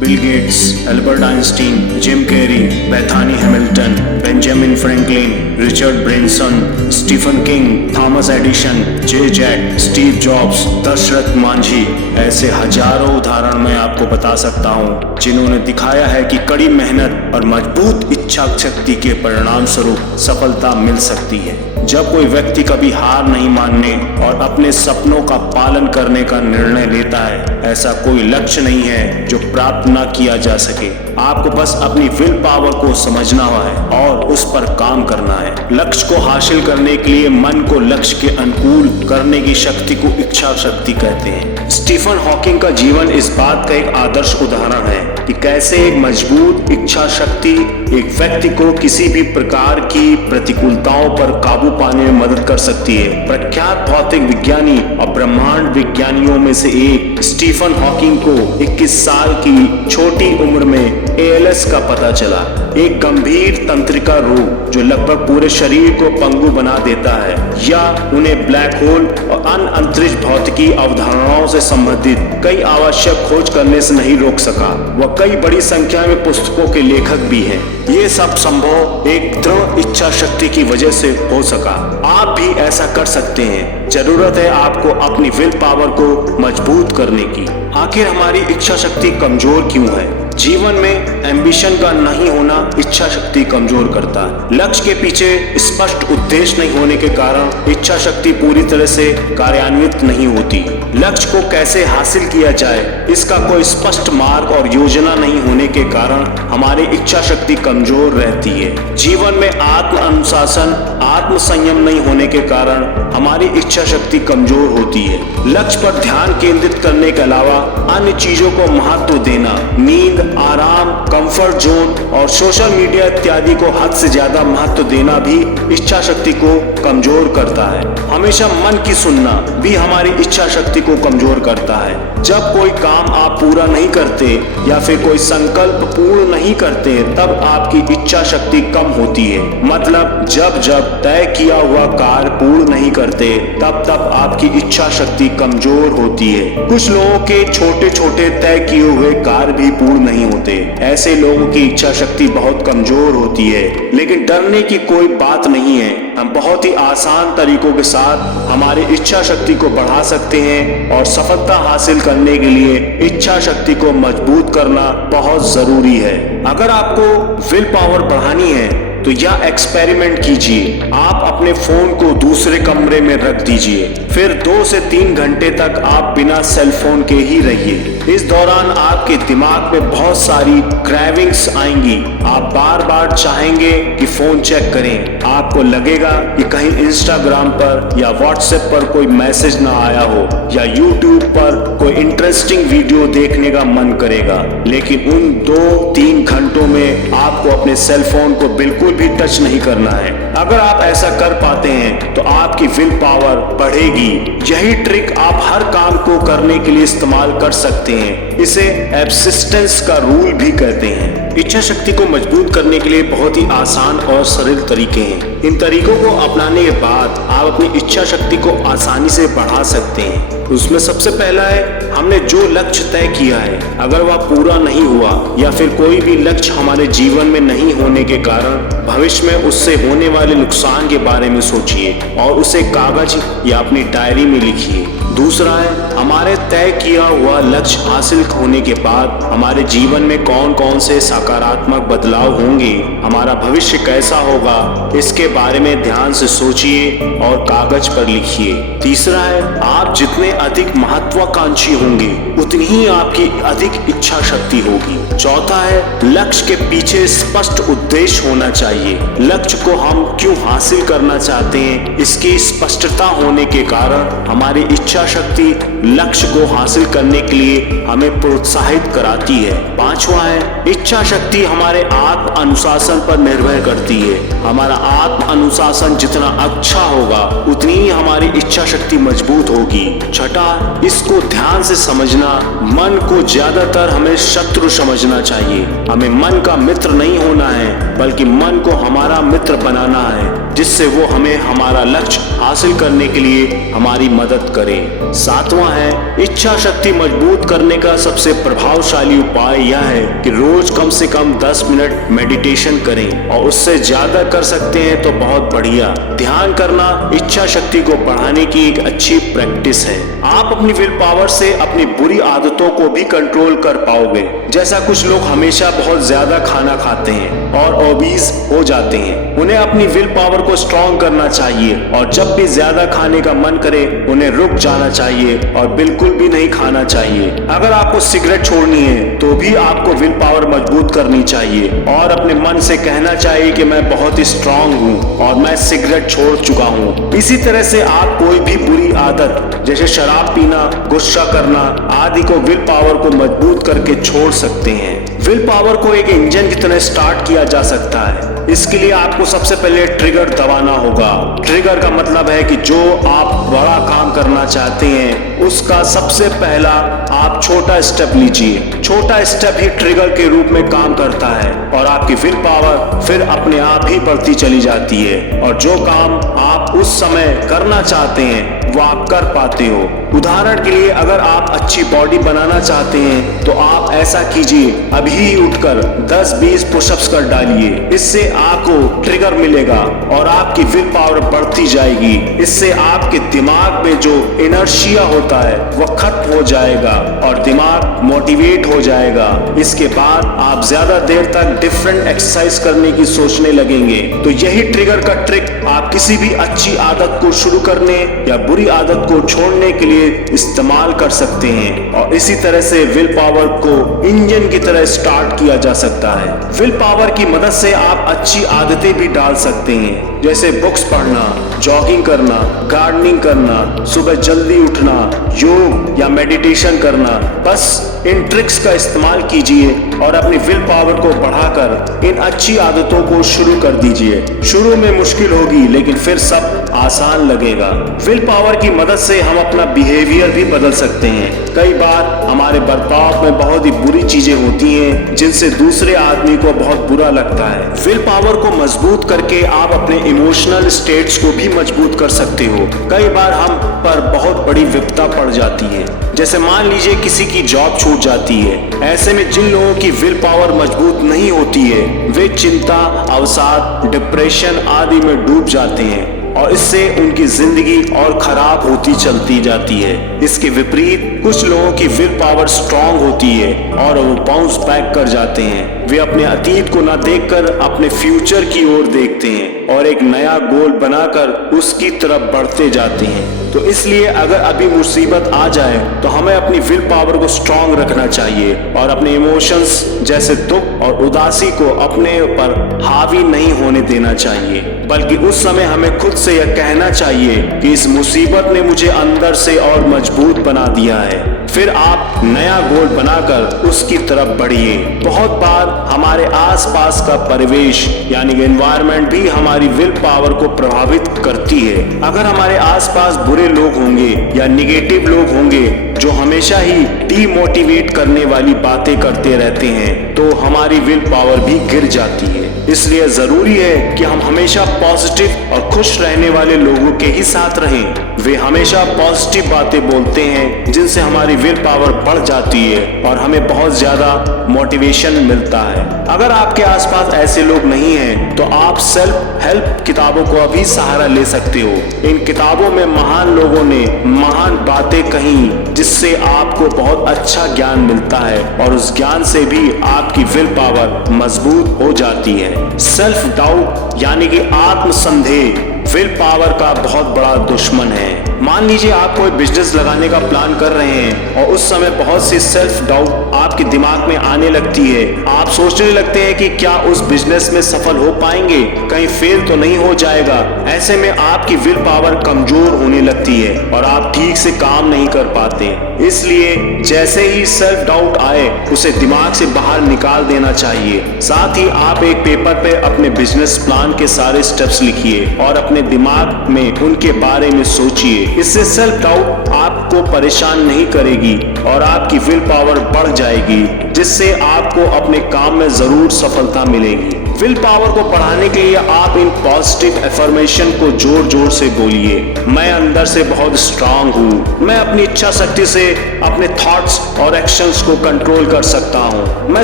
Bill Gates, Albert Einstein, Jim Carrey, Bethany Hamilton, Benjamin Franklin, Richard Branson, Stephen King, Thomas Edison, J Jack, Steve Jobs, Dashrath Manjhi, ऐसे हजारों उदाहरण मैं आपको बता सकता हूँ जिन्होंने दिखाया है कि कड़ी मेहनत और मजबूत इच्छा शक्ति के परिणाम स्वरूप सफलता मिल सकती है। जब कोई व्यक्ति कभी हार नहीं मानने और अपने सपनों का पालन करने का निर्णय लेता है, ऐसा कोई लक्ष्य नहीं है जो प्राप्त ना किया जा सके। आपको बस अपनी विल पावर को समझना है और उस पर काम करना है। लक्ष्य को हासिल करने के लिए मन को लक्ष्य के अनुकूल करने की शक्ति को इच्छा शक्ति कहते हैं। स्टीफन हॉकिंग का जीवन इस बात का एक आदर्श उदाहरण है कि कैसे एक मजबूत इच्छा शक्ति एक व्यक्ति को किसी भी प्रकार की प्रतिकूलताओं पर काबू पाने में मदद कर सकती है। प्रख्यात भौतिक विज्ञानी और ब्रह्मांड विज्ञानियों में से एक स्टीफन हॉकिंग को 21 साल की छोटी उम्र में ALS का पता चला, एक गंभीर तंत्रिका रोग जो लगभग पूरे शरीर को पंगु बना देता है या उन्हें ब्लैक होल और अन्य अंतरिक्ष भौतिकी अवधारणाओं से संबंधित कई आवश्यक खोज करने से नहीं रोक सका। वह कई बड़ी संख्या में पुस्तकों के लेखक भी हैं। ये सब संभव एक दृढ़ इच्छा शक्ति की वजह से हो सका। आप भी ऐसा कर सकते हैं। जरूरत है आपको अपनी विल पावर को मजबूत करने की। आखिर हमारी इच्छा शक्ति कमजोर क्यों है? जीवन में एम्बिशन का नहीं होना इच्छा शक्ति कमजोर करता है। लक्ष्य के पीछे स्पष्ट उद्देश्य नहीं होने के कारण इच्छा शक्ति पूरी तरह से कार्यान्वित नहीं होती। लक्ष्य को कैसे हासिल किया जाए, इसका कोई स्पष्ट मार्ग और योजना नहीं होने के कारण हमारी इच्छा शक्ति कमजोर रहती है। जीवन में आत्म अनुशासन, आत्म संयम नहीं होने के कारण हमारी इच्छा शक्ति कमजोर होती है। लक्ष्य पर ध्यान केंद्रित करने के अलावा अन्य चीजों को महत्व देना, नींद, आराम, कंफर्ट जोन और सोशल मीडिया इत्यादि को हद से ज्यादा महत्व देना भी इच्छा शक्ति को कमजोर करता है। हमेशा मन की सुनना भी हमारी इच्छा शक्ति को कमजोर करता है। जब कोई काम आप पूरा नहीं करते या फिर कोई संकल्प पूर्ण नहीं करते, तब आपकी इच्छा शक्ति कम होती है। मतलब जब जब तय किया हुआ कार्य पूर्ण नहीं करते, तब तब आपकी इच्छा शक्ति कमजोर होती है। कुछ लोगों के छोटे छोटे तय किए हुए कार्य भी पूर्ण नहीं होते। ऐसे लोगों की इच्छा शक्ति बहुत कमजोर होती है। लेकिन डरने की कोई बात नहीं है। हम बहुत ही आसान तरीकों के साथ हमारी इच्छा शक्ति को बढ़ा सकते हैं और सफलता हासिल करने के लिए इच्छा शक्ति को मजबूत करना बहुत जरूरी है। अगर आपको विल पावर बढ़ानी है तो यह एक्सपेरिमेंट कीजिए। आप अपने फोन को दूसरे कमरे में रख दीजिए, फिर 2 से 3 घंटे तक आप बिना सेल फोन के ही रहिए। इस दौरान आपके दिमाग में बहुत सारी क्रेविंग्स आएंगी। आप बार बार चाहेंगे कि फोन चेक करें। आपको लगेगा कि कहीं इंस्टाग्राम पर या व्हाट्सएप पर कोई मैसेज ना आया हो या यूट्यूब पर कोई इंटरेस्टिंग वीडियो देखने का मन करेगा। लेकिन उन 2-3 घंटों में आपको अपने सेल फोन को बिल्कुल भी टच नहीं करना है। अगर आप ऐसा कर पाते हैं तो आपकी विल पावर बढ़ेगी। यही ट्रिक आप हर काम को करने के लिए इस्तेमाल कर सकते हैं। इसे एब्सिस्टेंस का रूल भी कहते हैं। इच्छा शक्ति को मजबूत करने के लिए बहुत ही आसान और सरल तरीके हैं। इन तरीकों को अपनाने के बाद आप अपनी इच्छा शक्ति को आसानी से बढ़ा सकते हैं। उसमें सबसे पहला है, हमने जो लक्ष्य तय किया है, अगर वह पूरा नहीं हुआ या फिर कोई भी लक्ष्य हमारे जीवन में नहीं होने के कारण भविष्य में उससे होने वाले नुकसान के बारे में सोचिए और उसे कागज या अपनी डायरी में लिखिए। दूसरा है, हमारे तय किया हुआ लक्ष्य हासिल होने के बाद हमारे जीवन में कौन कौन से सकारात्मक बदलाव होंगे, हमारा भविष्य कैसा होगा, इसके बारे में ध्यान से सोचिए और कागज पर लिखिए। तीसरा है, आप जितने अधिक महत्वाकांक्षी होंगे उतनी ही आपकी अधिक इच्छा शक्ति होगी। चौथा है, लक्ष्य के पीछे स्पष्ट उद्देश्य होना चाहिए। लक्ष्य को हम क्यों हासिल करना चाहते हैं, इसकी स्पष्टता होने के कारण हमारी इच्छा शक्ति लक्ष्य को हासिल करने के लिए हमें प्रोत्साहित कराती है। पांचवा है, इच्छा शक्ति हमारे आत्म अनुशासन पर निर्भर करती है। हमारा आत्म अनुशासन जितना अच्छा होगा उतनी ही हमारी इच्छा शक्ति मजबूत होगी। छठा, इसको ध्यान से समझना, मन को ज्यादातर हमें शत्रु समझना चाहिए। हमें मन का मित्र नहीं होना है, बल्कि मन को हमारा मित्र बनाना है। जिससे वो हमें हमारा लक्ष्य हासिल करने के लिए हमारी मदद करे। सातवां है, इच्छा शक्ति मजबूत करने का सबसे प्रभावशाली उपाय यह है कि रोज कम से कम 10 मिनट मेडिटेशन करें, और उससे ज्यादा कर सकते हैं तो बहुत बढ़िया। ध्यान करना इच्छा शक्ति को बढ़ाने की एक अच्छी प्रैक्टिस है। आप अपनी विल पावर से अपनी बुरी आदतों को भी कंट्रोल कर पाओगे। जैसा कुछ लोग हमेशा बहुत ज्यादा खाना खाते हैं और ओबीज हो जाते हैं। उन्हें अपनी विल पावर को स्ट्रॉन्ग करना चाहिए, और जब भी ज्यादा खाने का मन करे उन्हें रुक जाना चाहिए और बिल्कुल भी नहीं खाना चाहिए। अगर आपको सिगरेट छोड़नी है तो भी आपको विल पावर मजबूत करनी चाहिए और अपने मन से कहना चाहिए कि मैं बहुत ही स्ट्रांग हूँ और मैं सिगरेट छोड़ चुका हूँ। इसी तरह से आप कोई भी बुरी आदत जैसे शराब पीना, गुस्सा करना आदि को विल पावर को मजबूत करके छोड़ सकते हैं। विल पावर को एक इंजन की तरह स्टार्ट किया जा सकता है। इसके लिए आपको सबसे पहले ट्रिगर दबाना होगा। ट्रिगर का मतलब है कि जो आप बड़ा काम करना चाहते हैं उसका सबसे पहला आप छोटा स्टेप लीजिए। छोटा स्टेप ही ट्रिगर के रूप में काम करता है और आपकी विल पावर फिर अपने आप ही बढ़ती चली जाती है, और जो काम आप उस समय करना चाहते हैं वो आप कर पाते हो। उदाहरण के लिए अगर आप अच्छी बॉडी बनाना चाहते हैं तो आप ऐसा कीजिए, अभी ही उठकर 10-20 पुशअप्स कर डालिए। इससे आपको ट्रिगर मिलेगा और आपकी विल पावर बढ़ती जाएगी। इससे आपके दिमाग में जो इनर्शिया होता है वह खत्म हो जाएगा और दिमाग मोटिवेट हो जाएगा। इसके बाद आप ज्यादा देर तक डिफरेंट एक्सरसाइज करने की सोचने लगेंगे। तो यही ट्रिगर का ट्रिक आप किसी भी अच्छी आदत को शुरू करने या बुरी आदत को छोड़ने के लिए इस्तेमाल कर सकते हैं, और इसी तरह से विल पावर को इंजन की तरह स्टार्ट किया जा सकता है। विल पावर की मदद से आप अच्छी आदतें भी डाल सकते हैं, जैसे बुक्स पढ़ना, जॉगिंग करना, गार्डनिंग करना, सुबह जल्दी उठना, योग या मेडिटेशन करना। बस इन ट्रिक्स का इस्तेमाल कीजिए और अपनी विल पावर को बढ़ाकर इन अच्छी आदतों को शुरू कर दीजिए। शुरू में मुश्किल होगी लेकिन फिर सब आसान लगेगा। विल पावर की मदद से हम अपना बिहेवियर भी बदल सकते हैं। कई बार हमारे बर्ताव में बहुत ही बुरी चीजें होती हैं जिनसे दूसरे आदमी को बहुत बुरा लगता है। विल पावर को मजबूत करके आप अपने इमोशनल स्टेट्स को भी मजबूत कर सकते हो। कई बार हम पर बहुत बड़ी विपदा पड़ जाती है, जैसे मान लीजिए किसी की जॉब छूट जाती है। ऐसे में जिन लोगों की विल पावर मजबूत नहीं होती है वे चिंता, अवसाद, डिप्रेशन आदि में डूब जाते हैं और इससे उनकी जिंदगी और खराब होती चलती जाती है। इसके विपरीत कुछ लोगों की विल पावर स्ट्रांग होती है और वो बाउंस बैक कर जाते हैं। वे अपने अतीत को न देखकर अपने फ्यूचर की ओर देखते हैं और एक नया गोल बनाकर उसकी तरफ बढ़ते जाते हैं। तो इसलिए अगर अभी मुसीबत आ जाए तो हमें अपनी विल पावर को स्ट्रांग रखना चाहिए और अपने इमोशंस जैसे दुख और उदासी को अपने ऊपर हावी नहीं होने देना चाहिए, बल्कि उस समय हमें खुद से यह कहना चाहिए कि इस मुसीबत ने मुझे अंदर से और मजबूत बना दिया है। फिर आप नया गोल बनाकर उसकी तरफ बढ़िए। बहुत बार हमारे आसपास का परिवेश यानी कि एनवायरनमेंट भी हमारी विल पावर को प्रभावित करती है। अगर हमारे आसपास बुरे लोग होंगे या निगेटिव लोग होंगे जो हमेशा ही डीमोटिवेट करने वाली बातें करते रहते हैं तो हमारी विल पावर भी गिर जाती है। इसलिए जरूरी है कि हम हमेशा पॉजिटिव और खुश रहने वाले लोगों के ही साथ रहें। वे हमेशा पॉजिटिव बातें बोलते हैं जिनसे हमारी विल पावर बढ़ जाती है और हमें बहुत ज्यादा मोटिवेशन मिलता है। अगर आपके आसपास ऐसे लोग नहीं हैं तो आप सेल्फ हेल्प किताबों को अभी सहारा ले सकते हो। इन किताबों में महान लोगों ने महान बातें कही जिससे आपको बहुत अच्छा ज्ञान मिलता है और उस ज्ञान से भी आपकी विल पावर मजबूत हो जाती है। सेल्फ डाउट यानी कि आत्मसंदेह विल पावर का बहुत बड़ा दुश्मन है। मान लीजिए आप कोई बिजनेस लगाने का प्लान कर रहे हैं और उस समय बहुत सी सेल्फ डाउट आपके दिमाग में आने लगती है। आप सोचने लगते हैं कि क्या उस बिजनेस में सफल हो पाएंगे, कहीं फेल तो नहीं हो जाएगा। ऐसे में आपकी विल पावर कमजोर होने लगती है और आप ठीक से काम नहीं कर पाते। इसलिए जैसे ही सेल्फ डाउट आए उसे दिमाग से बाहर निकाल देना चाहिए। साथ ही आप एक पेपर पे अपने बिजनेस प्लान के सारे स्टेप्स लिखिए और अपने दिमाग में उनके बारे में सोचिए। इससे सेल्फ डाउट आपको परेशान नहीं करेगी और आपकी विल पावर बढ़ जाएगी, जिससे आपको अपने काम में जरूर सफलता मिलेगी। विल पावर को बढ़ाने के लिए आप इन पॉजिटिव एफर्मेशन को जोर जोर से बोलिए। मैं अंदर से बहुत स्ट्रांग हूँ। मैं अपनी इच्छा शक्ति से अपने थॉट्स और एक्शंस को कंट्रोल कर सकता हूँ। मैं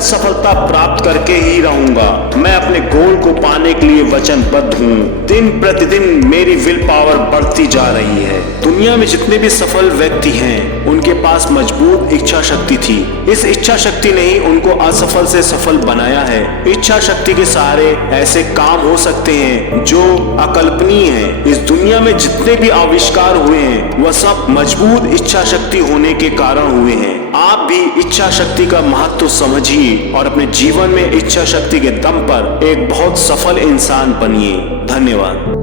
सफलता प्राप्त करके ही रहूंगा। मैं अपने गोल को पाने के लिए वचनबद्ध हूँ। दिन प्रतिदिन मेरी विल पावर बढ़ती जा रही है। दुनिया में जितने भी सफल व्यक्ति हैं, उनके पास मजबूत इच्छा शक्ति थी। इस इच्छा शक्ति ने ही उनको असफल से सफल बनाया है। इच्छा शक्ति के सहारे ऐसे काम हो सकते हैं जो अकल्पनीय हैं। इस दुनिया में जितने भी आविष्कार हुए हैं, वह सब मजबूत इच्छा शक्ति होने के कारण हुए हैं। आप भी इच्छा शक्ति का महत्व समझिए और अपने जीवन में इच्छा शक्ति के दम पर एक बहुत सफल इंसान बनिए। धन्यवाद।